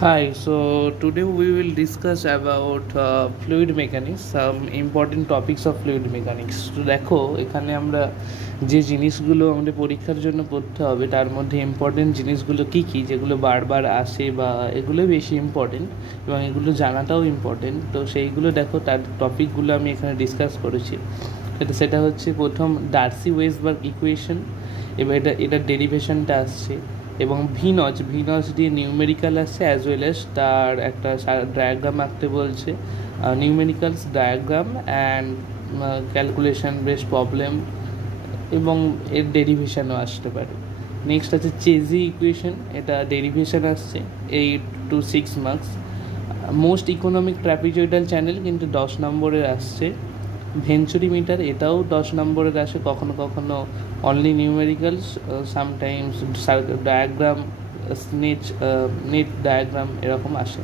Hi, so today we will discuss about fluid mechanics, some important topics of fluid mechanics. তো দেখো এখানে আমরা যে জিনিসগুলো আমাদের পরীক্ষার জন্য পড়তে হবে তার মধ্যে ইম্পর্টেন্ট জিনিসগুলো কী কী যেগুলো বারবার আসে বা এগুলো বেশি ইম্পর্টেন্ট এবং এগুলো জানাটাও ইম্পর্টেন্ট। তো সেইগুলো দেখো তার টপিকগুলো আমি এখানে ডিসকাস করেছি। সেটা হচ্ছে প্রথম ডার্সি ওয়েসবার্গ ইকুয়েশন, এবার এটার ডেরিভেশনটা আসছে, এবং ভিনজ দিয়ে নিউমেরিক্যাল আসছে, অ্যাজ ওয়েল এস তার একটা ডায়াগ্রাম আঁকতে বলছে, numericals diagram and calculation base problem, এবং এর ডেরিভেশনও আসতে পারে। নেক্সট আছে চেজি ইকুয়েশন, এটা ডেরিভেশন আসছে 8 to 6 marks. Most economic trapezoidal channel কিন্তু 10 নম্বরের আসছে। ভেঞ্চুরি মিটার, এটাও 10 নম্বরের আসে, কখনো কখনো only numericals, sometimes diagram, net diagram এরকম আসে।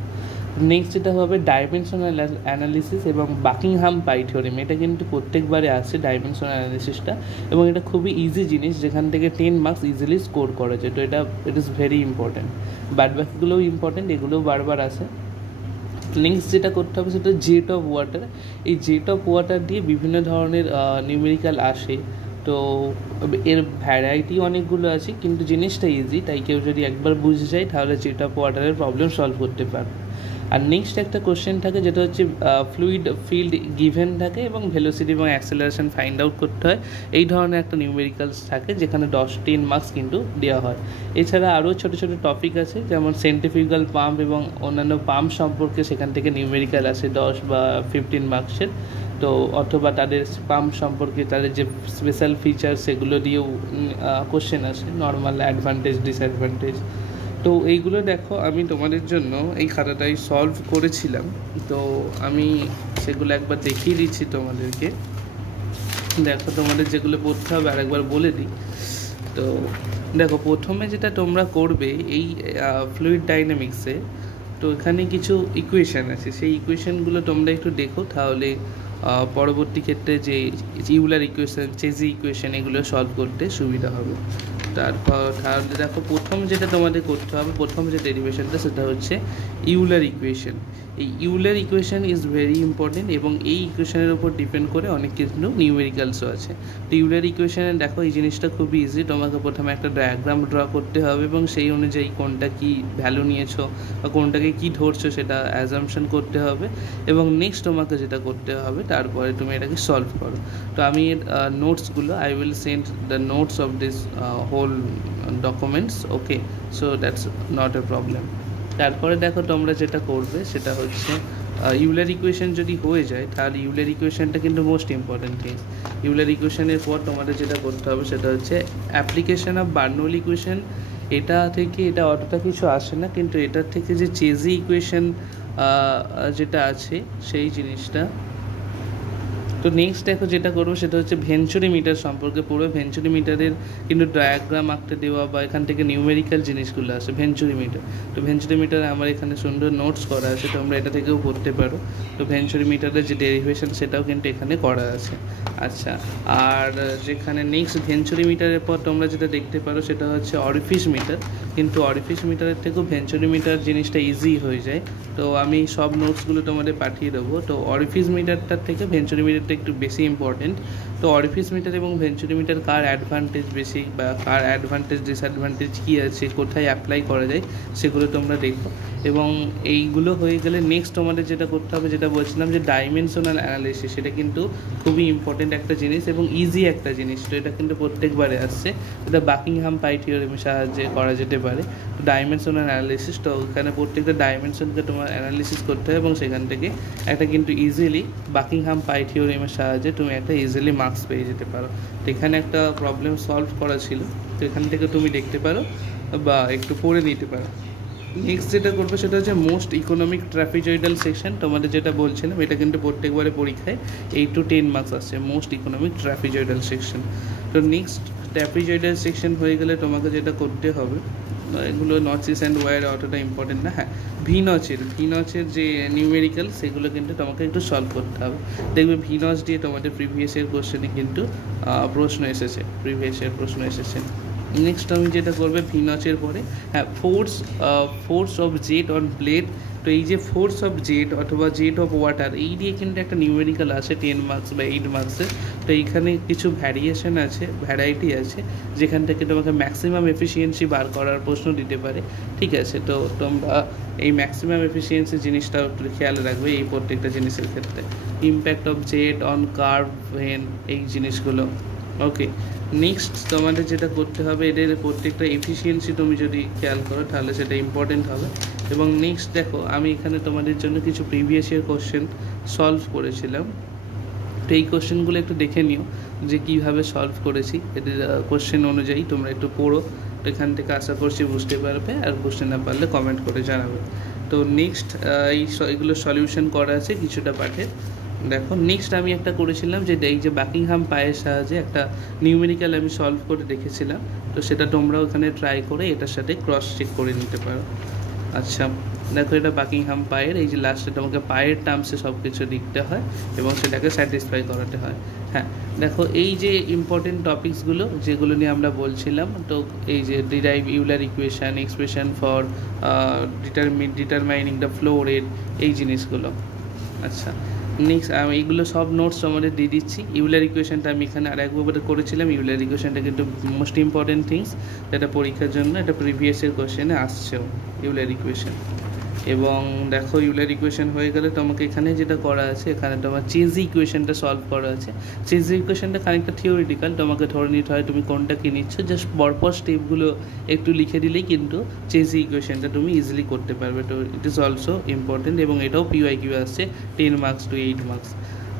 নেক্সট যেটা হবে ডাইমেনশনাল অ্যানালিসিস এবং বাকিংহাম পাই থিওরেম, এটা কিন্তু প্রত্যেকবারে আসে ডাইমেনশনাল অ্যানালিসিসটা, এবং এটা খুবই ইজি জিনিস যেখান থেকে 10 মার্কস ইজিলি স্কোর করা যায়। তো ইট ইজ ভেরি ইম্পর্টেন্ট। বাদবাকিগুলোও ইম্পর্টেন্ট, এগুলোও বারবার আসে। নেক্সট যেটা করতে হবে সেটা জেট অফ ওয়াটার। এই জেট অফ ওয়াটার দিয়ে বিভিন্ন ধরনের নিউমেরিক্যাল আসে। তো এর ভ্যারাইটি অনেকগুলো আছে, কিন্তু জিনিসটা ইজি, তাই কেউ যদি একবার বুঝে যায় তাহলে জেট অফ ওয়াটারের প্রবলেম সলভ করতে পারবে। আর নেক্সট একটা কোশ্চেন থাকে যেটা হচ্ছে ফ্লুইড ফিল্ড গিভেন থাকে এবং ভেলোসিটি এবং অ্যাক্সেলারেশন ফাইন্ড আউট করতে হয়। এই ধরনের একটা নিউমেরিক্যালস থাকে যেখানে 10 মার্কস কিন্তু দেওয়া হয়। এছাড়া আরও ছোটো ছোটো টপিক আছে, যেমন সেন্ট্রিফিউগাল পাম্প এবং অন্যান্য পাম্প সম্পর্কে, সেখান থেকে নিউমেরিক্যাল আসে 10 বা 15 মার্কসের। তো অথবা তাদের পাম্প সম্পর্কে তাদের যে স্পেশাল ফিচার সেগুলো দিয়েও কোশ্চেন আসে, নর্মাল অ্যাডভান্টেজ ডিসঅ্যাডভান্টেজ। তো এইগুলো দেখো আমি তোমাদের জন্য এই খাতাটাই সলভ করেছিলাম, তো আমি সেগুলো একবার দেখিয়ে দিচ্ছি তোমাদেরকে। দেখো তোমাদের যেগুলো পড়তে হবে আরেকবার বলে দিই। তো দেখো প্রথমে যেটা তোমরা করবে এই ফ্লুইড ডাইনামিক্সে, তো এখানে কিছু ইকুয়েশান আছে, সেই ইকুয়েশানগুলো তোমরা একটু দেখো, তাহলে পরবর্তী ক্ষেত্রে যে ইউলার ইকুয়েশান, চেজি ইকুয়েশান, এগুলো সলভ করতে সুবিধা হবে। তাহলে দেখো প্রথম যেটা তোমাদের করতে হবে, প্রথম যে ডেরিভেশনটা সেটা হচ্ছে ইউলার ইকুয়েশান। এই Euler equation is very important, এবং এই ইকুয়েশানের উপর ডিপেন্ড করে অনেক কিছু নিউমেরিক্যালসও আছে। তো ইউলার ইকুয়েশানে দেখো এই জিনিসটা খুবই ইজি, তোমাকে প্রথমে একটা ডায়াগ্রাম ড্র করতে হবে এবং সেই অনুযায়ী কোনটা কি ভ্যালু নিয়েছো বা কোনটাকে কি ধরছো সেটা অ্যাজাম্পশন করতে হবে, এবং নেক্সট তোমাকে যেটা করতে হবে তারপরে তুমি এটাকে সলভ করো। তো আমি এর নোটসগুলো, I will send the notes of this whole documents, okay, so that's not a problem. তারপরে দেখো তোমরা যেটা করবে সেটা হচ্ছে ইউলার ইকুয়েশন যদি হয়ে যায় তাহলে ইউলার ইকুয়েশনটা কিন্তু মোস্ট ইম্পর্টেন্ট থিং। ইউলার ইকুয়েশনের পর তোমাদের যেটা করতে হবে সেটা হচ্ছে অ্যাপ্লিকেশন অফ বার্নৌলি ইকুয়েশন। এটা থেকে এটা অতটা কিছু আসে না, কিন্তু এটার থেকে যে চেজি ইকুয়েশন যেটা আছে সেই জিনিসটা। তো নেক্সট দেখো যেটা করবো সেটা হচ্ছে ভেঞ্চুরি মিটার সম্পর্কে, পুরো ভেঞ্চুরি মিটারের কিন্তু ডায়াগ্রাম আঁকতে দেওয়া বা এখান থেকে নিউমেরিক্যাল জিনিসগুলো আসে ভেঞ্চুরি মিটার। তো ভেঞ্চুরি মিটারে আমার এখানে সুন্দর নোটস করা আছে, তোমরা এটা থেকেও পড়তে পারো। তো ভেঞ্চুরি মিটারের যে ডেরিভেশন সেটাও কিন্তু এখানে করা আছে। আচ্ছা, আর যেখানে নেক্সট ভেঞ্চুরি মিটারের পর তোমরা যেটা দেখতে পারো সেটা হচ্ছে অরিফিস মিটার, কিন্তু অরিফিস মিটারের থেকেও ভেঞ্চুরি মিটার জিনিসটা ইজি হয়ে যায়। তো আমি সব নোটসগুলো তোমাদের পাঠিয়ে দেবো। তো অরিফিস মিটারটার থেকে ভেঞ্চুরি মিটারটা একটু বেশি ইম্পর্টেন্ট। তো অরিফিস মিটার এবং ভেঞ্চুরি মিটার কার অ্যাডভান্টেজ বেশি বা কার অ্যাডভান্টেজ ডিসঅ্যাডভান্টেজ কী আছে, কোথায় অ্যাপ্লাই করা যায়, সেগুলো তোমরা দেখো। এবং এইগুলো হয়ে গেলে নেক্সট তোমাদের যেটা করতে হবে, যেটা বলছিলাম যে ডাইমেনশনাল অ্যানালিসিস, সেটা কিন্তু খুবই ইম্পর্টেন্ট একটা জিনিস এবং ইজি একটা জিনিস। তো এটা কিন্তু প্রত্যেকবারে আসছে, এটা বাকিংহাম পাই থিওরেমের সাহায্যে করা যেতে পারে। তো ডাইমেনশনাল অ্যানালিসিস, তো এখানে প্রত্যেকটা ডাইমেনশনকে তোমার অ্যানালিসিস করতে হয় এবং সেখান থেকে একটা কিন্তু ইজিলি বাকিংহাম পাই থিওরেমের সাহায্যে তুমি একটা ইজিলি মার্কস পেয়ে যেতে পারো। তো এখানে একটা প্রবলেম সলভ করা ছিল, তো এখান থেকে তুমি দেখতে পারো বা একটু পড়ে নিতে পারো। নেক্সট যেটা করবে সেটা হচ্ছে মোস্ট ইকোনমিক ট্র্যাপিজয়েডাল সেকশন, তোমাদের যেটা বলছিলাম এটা কিন্তু প্রত্যেকবারে পরীক্ষায় 8 to 10 মার্কস আসছে, মোস্ট ইকোনমিক ট্র্যাপিজয়েডাল সেকশন। তো নেক্সট ট্র্যাপিজয়েডাল সেকশন হয়ে গেলে তোমাকে যেটা করতে হবে, এগুলো নচেস অ্যান্ড ওয়্যার অতটা ইম্পর্টেন্ট না। হ্যাঁ, ভিনচের যে নিউমেরিক্যাল সেগুলো কিন্তু তোমাকে একটু সলভ করতে হবে। দেখবে ভিনচ দিয়ে তোমাদের প্রিভিয়াস ইয়ার কোশ্চেনে কিন্তু প্রশ্ন এসেছে। নেক্সট তুমি যেটা করবে ভি নচের পরে, হ্যাঁ, force of jet on blade. তো এই যে ফোর্স অফ জেট অথবা জেট অফ ওয়াটার, এই দিয়ে কিন্তু একটা নিউমেরিক্যাল আসে 10 মার্কস বা 8 মার্কসের। তো এইখানে কিছু ভ্যারাইটি আছে যেখান থেকে তোমাকে ম্যাক্সিমাম এফিসিয়েন্সি বার করার প্রশ্ন দিতে পারে। ঠিক আছে, তো তোমরা এই ম্যাক্সিমাম এফিসিয়েন্সি জিনিসটা একটু খেয়াল রাখবে এই প্রত্যেকটা জিনিসের ক্ষেত্রে। Impact of jet on curved vane, এই জিনিসগুলো। ওকে, নেক্সট তোমাদের যেটা করতে হবে, এদের প্রত্যেকটা এফিসিয়েন্সি তুমি যদি খেয়াল করো তাহলে সেটা ইম্পর্টেন্ট হবে। এবং নেক্সট দেখো, আমি এখানে তোমাদের জন্য কিছু প্রিভিয়াস ইয়ার কোশ্চেন সলভ করেছিলাম। তো এই কোশ্চেনগুলো একটু দেখে নিও যে কীভাবে সলভ করেছি, এদের কোশ্চেন অনুযায়ী তোমরা একটু পড়ো। তো এখান থেকে আশা করছি বুঝতে পারবে, আর বুঝতে না পারলে কমেন্ট করে জানাবে। তো নেক্সট এইগুলো সলিউশন করা আছে কিছুটা পাঠের। দেখো, নেক্সট আমি একটা করেছিলাম যে এই যে বাকিংহাম পায়ের সাহায্যে একটা নিউমেরিক্যাল আমি সলভ করে দেখেছিলাম। তো সেটা তোমরা ওখানে ট্রাই করে এটার সাথে ক্রস চেক করে নিতে পারো। আচ্ছা, দেখো এটা বাকিংহাম পায়ের, এই যে লাস্টে তোমাকে পায়ের টার্মসে সব কিছু লিখতে হয় এবং সেটাকে স্যাটিসফাই করাতে হয়। হ্যাঁ, দেখো এই যে ইম্পর্টেন্ট টপিকসগুলো যেগুলো নিয়ে আমরা বলছিলাম, তো এই যে derive Euler equation, expression for determining the flow rate, এই জিনিসগুলো। আচ্ছা, নেক্সট আমি এইগুলো সব নোটস আমাদের দিয়ে দিচ্ছি। ইউলার ইকুয়েশনটা আমি এখানে আরেকবার করেছিলাম। ইউলার ইকুয়েশনটা কিন্তু মোস্ট ইম্পর্টেন্ট থিংস, যেটা পরীক্ষার জন্য এটা প্রিভিয়াসের কোশ্চেনে আসছেও, ইউলার ইকুয়েশন। এবং দেখো ইউলার ইকুয়েশন হয়ে গেলে তোমাকে এখানে যেটা করা আছে, এখানে তোমার চেজি ইকুয়েশনটা সলভ করা আছে। চেজি ইকুয়েশনটা খানিকটা থিওরিটিক্যাল, তোমাকে ধরে নিতে হয় তুমি কোনটা কী নিচ্ছ, জাস্ট পরপর স্টেপগুলো একটু লিখে দিলেই কিন্তু চেজি ইকুয়েশনটা তুমি ইজিলি করতে পারবে। তো ইট ইজ অলসো ইম্পর্টেন্ট, এবং এটাও পিওয়াইকিউ আসছে 10 মার্কস টু 8 মার্কস।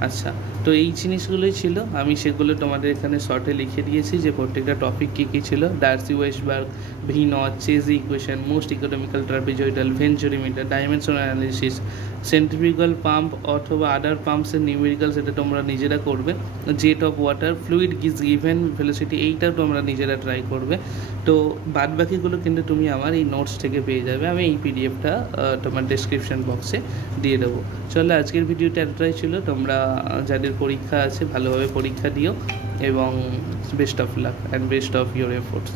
আচ্ছা, তো এই জিনিসগুলোই ছিল, আমি সেগুলো তোমাদের এখানে শর্টে লিখে দিয়েছি যে প্রত্যেকটা টপিক কী কী ছিল। ডার্সি ওয়েস্টবার্গ, V notch, Chezy equation, most economical trapezoidal, venturimeter, dimension analysis, centrifugal pump অথবা আদার পাম্পসের নিউমেরিক্যাল, সেটা তোমরা নিজেরা করবে। Jet of water, fluid given velocity, এইটাও তোমরা নিজেরা ট্রাই করবে। তো বাদবাকিগুলো কিন্তু তুমি আমার এই নোটস থেকে পেয়ে যাবে, আমি এই পিডিএফটা তোমার ডেসক্রিপশন বক্সে দিয়ে দেবো। চলো, আজকের ভিডিওটা এতটাই ছিল। তোমরা যাদের পরীক্ষা আছে ভালোভাবে পরীক্ষা দিও, এবং best of luck and best of your efforts.